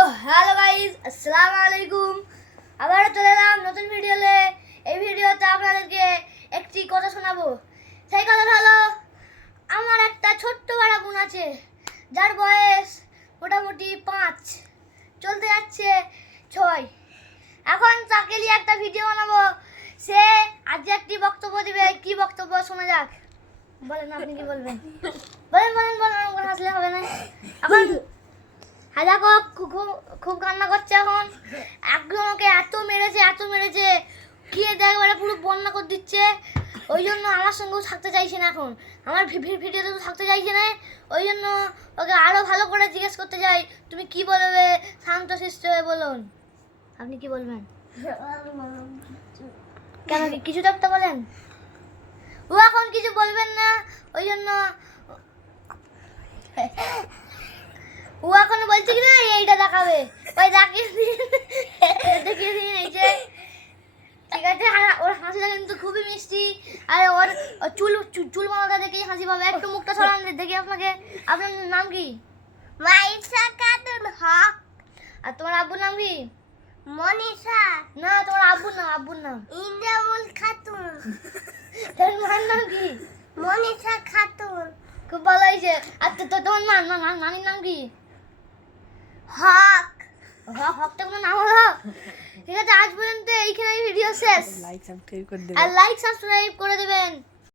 তো hello guys, আসসালামু আলাইকুম। আবার চলে এলাম নতুন ভিডিওতে। এই ভিডিওতে আপনাদেরকে একটি কথা শোনাবো। সেই কথাটা হলো, আমার একটা ছোট্ট বড় বোন আছে, যার বয়স মোটামুটি 5, চলতে যাচ্ছে 6। এখন তাকে নিয়ে একটা ভিডিও বানাবো। সে আজ একটি বক্তব্য দিবে। কি বক্তব্য শোনা যাক। বলেন, আপনি কি বলবেন? বলেন বলেন বলেন, আমার হাসলে হবে না। এখন হাজাকো খুব কান্না করছে। এখন একজন ওকে এত মেরেছে কি একবারে পুরো বন্যা করে দিচ্ছে। ওই জন্য আমার সঙ্গেও থাকতে চাইছে না। এখন আমার ভিডিওতে তো থাকতে চাইছে না। ওই জন্য ওকে আরো ভালো করে জিজ্ঞেস করতে চাই, তুমি কি বলবে? শান্ত শিষ্ট হয়ে বলুন। আপনি কি বলবেন? কেন, কিছু তো একটা বলেন। ও এখন কিছু বলবেন না, ওই জন্য ও এখন বলছে কি না এইটা দেখাবে। ওই দেখিয়ে দিন এই যে। ঠিক আছে, ওর হাসিটা কিন্তু খুবই মিষ্টি। আর ওর চুল মালাটা দেখেই হাসি পাবে। একটু মুখটা সরান দেখি আপনাকে। আপনার নাম কি? মাইসা খাতুন হক। আর তোমার আব্বুর নাম কি? মনিষা। না, তোমার আব্বুর নাম ইন্দ্রামুল খাতুন। তোমার মার নাম কি? মনিষা খাতুন। খুব ভালো হয়েছে। আর তোমার নানির নাম কি? হক। হকটা কোনো নাম হলো? ঠিক আছে, আজ পর্যন্ত এইখানে ভিডিও শেষ। লাইক সাবস্ক্রাইব করে দেবেন। আর লাইক সাবস্ক্রাইব করে দেবেন।